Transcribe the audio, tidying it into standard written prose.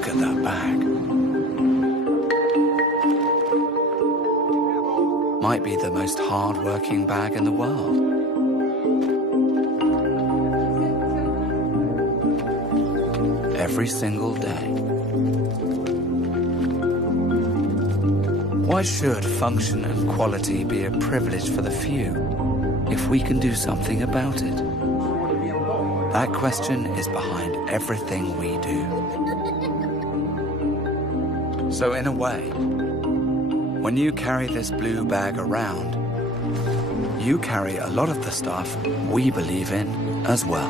Look at that bag. Might be the most hard-working bag in the world. Every single day. Why should function and quality be a privilege for the few if we can do something about it? That question is behind everything we do. So in a way, when you carry this blue bag around, you carry a lot of the stuff we believe in as well.